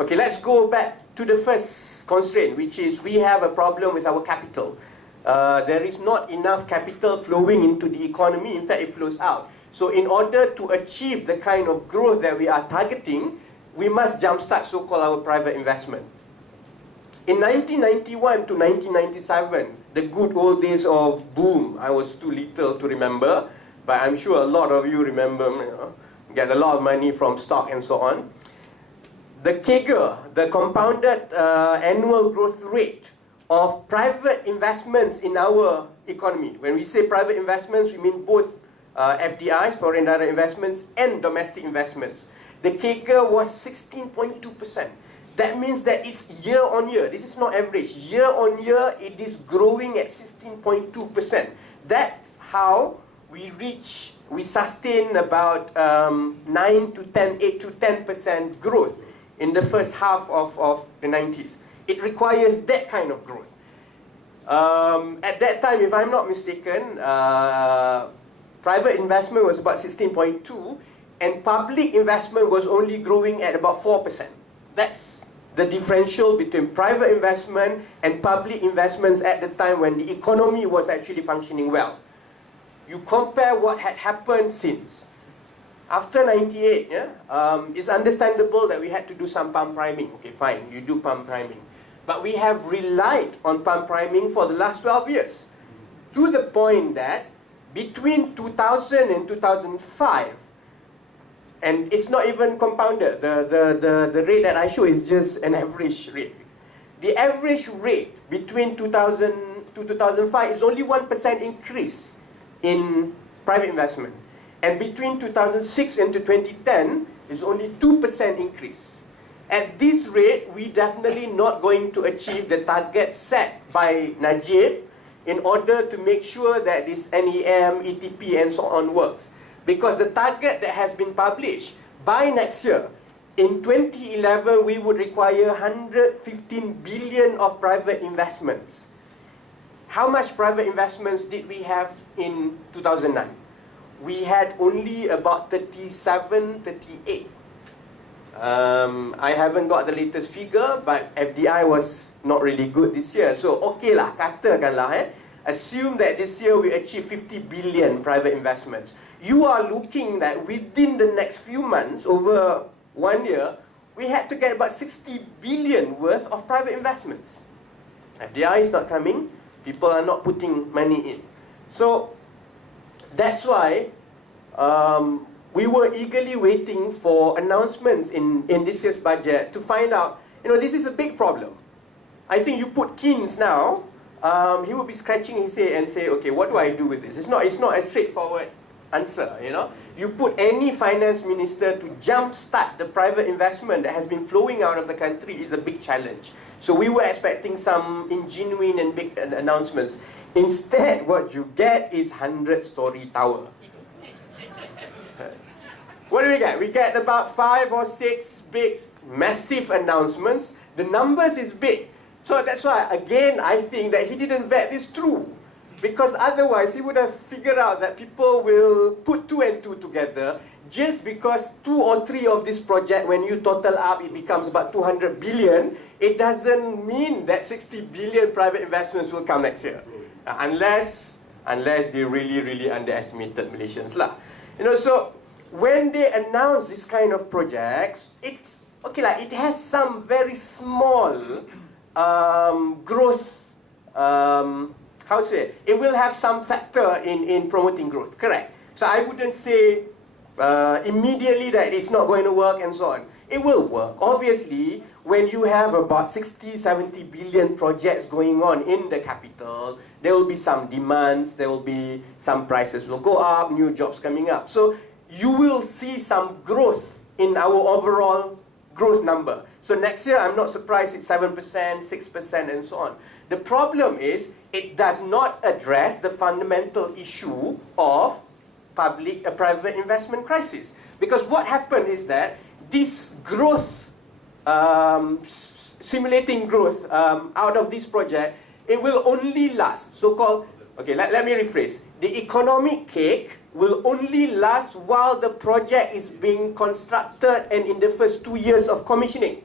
Okay, let's go back to the first constraint, which is we have a problem with our capital. There is not enough capital flowing into the economy. In fact, it flows out. So in order to achieve the kind of growth that we are targeting, we must jumpstart so-called our private investment. In 1991 to 1997, the good old days of boom, I was too little to remember, but I'm sure a lot of you remember, get a lot of money from stock and so on. The CAGR, the compounded annual growth rate of private investments in our economy. When we say private investments, we mean both FDIs, foreign direct investments, and domestic investments. The CAGR was 16.2%. That means that it's year on year. This is not average. Year on year, it is growing at 16.2%. That's how we sustain about 8 to 10% growth in the first half of the 90s. It requires that kind of growth. At that time, if I'm not mistaken, private investment was about 16.2, and public investment was only growing at about 4%. That's the differential between private investment and public investments at the time when the economy was actually functioning well. You compare what had happened since. After 98, it's understandable that we had to do some pump priming. Okay, fine, you do pump priming. But we have relied on pump priming for the last 12 years. To the point that between 2000 and 2005, and it's not even compounded, the rate that I show is just an average rate. The average rate between 2000 to 2005 is only 1% increase in private investment. And between 2006 and 2010 is only 2% increase. At this rate, we definitely not going to achieve the target set by Najib in order to make sure that this NEM, ETP and so on works. Because the target that has been published by next year, in 2011, we would require 115 billion of private investments. How much private investments did we have in 2009? We had only about 37, 38. I haven't got the latest figure, but FDI was not really good this year. So, okay lah, katakanlah, assume that this year we achieve 50 billion private investments. You are looking that within the next few months, over 1 year, we had to get about 60 billion worth of private investments. FDI is not coming, people are not putting money in. So, that's why we were eagerly waiting for announcements in this year's budget to find out, this is a big problem. I think you put Keynes now, he will be scratching his head and say, okay, what do I do with this? It's not a straightforward answer, You put any finance minister to jumpstart the private investment that has been flowing out of the country is a big challenge. So we were expecting some genuine and big announcements. Instead, what you get is 100-story tower. What do we get? We get about 5 or 6 big, massive announcements. The numbers is big. So that's why, again, I think that he didn't vet this through. Because otherwise, he would have figured out that people will put 2 and 2 together. Just because 2 or 3 of this project, when you total up, it becomes about 200 billion. It doesn't mean that 60 billion private investments will come next year. Unless they really, really underestimated Malaysians lah. So when they announce this kind of projects, it's okay, like it has some very small growth. How to say? It will have some factor in promoting growth. Correct. So I wouldn't say immediately that it's not going to work and so on. It will work. Obviously, when you have about 60, 70 billion projects going on in the capital, there will be some demands, there will be some prices will go up, new jobs coming up. So you will see some growth in our overall growth number. So next year, I'm not surprised it's 7%, 6% and so on. The problem is, it does not address the fundamental issue of private investment crisis. Because what happened is that this growth, simulating growth out of this project, it will only last, so-called, okay, let me rephrase. The economic cake will only last while the project is being constructed and in the first 2 years of commissioning.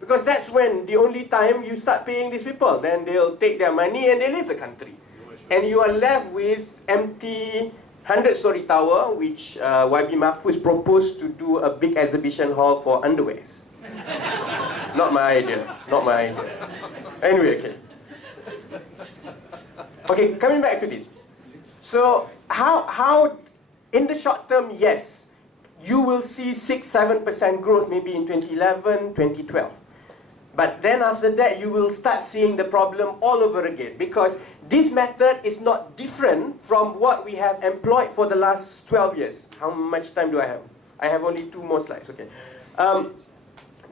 Because that's when the only time you start paying these people. Then they'll take their money and they leave the country. And you are left with empty 100-story tower, which YB Mahfuz proposed to do a big exhibition hall for underwears. Not my idea. Not my idea. Anyway, okay. Okay, coming back to this. So, how in the short term, yes, you will see 6-7% growth maybe in 2011, 2012. But then after that, you will start seeing the problem all over again, because this method is not different from what we have employed for the last 12 years. How much time do I have? I have only 2 more slides, okay.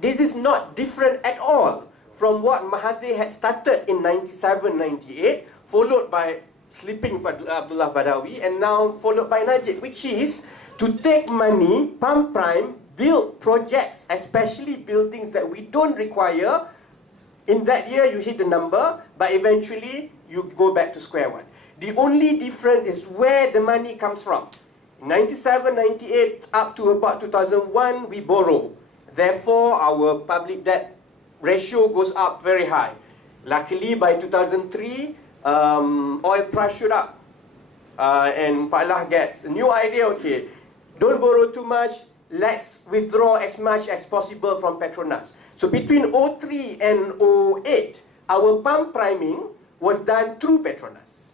This is not different at all from what Mahathir had started in 97-98, followed by sleeping Abdullah Badawi, and now followed by Najib, which is to take money, pump prime, build projects, especially buildings that we don't require. In that year, you hit the number, but eventually, you go back to square one. The only difference is where the money comes from. 97, 98, up to about 2001, we borrow. Therefore, our public debt ratio goes up very high. Luckily, by 2003, oil price shoot up. And Pak Lah gets a new idea, okay, don't borrow too much, let's withdraw as much as possible from Petronas. So between 03 and 08, our pump priming was done through Petronas.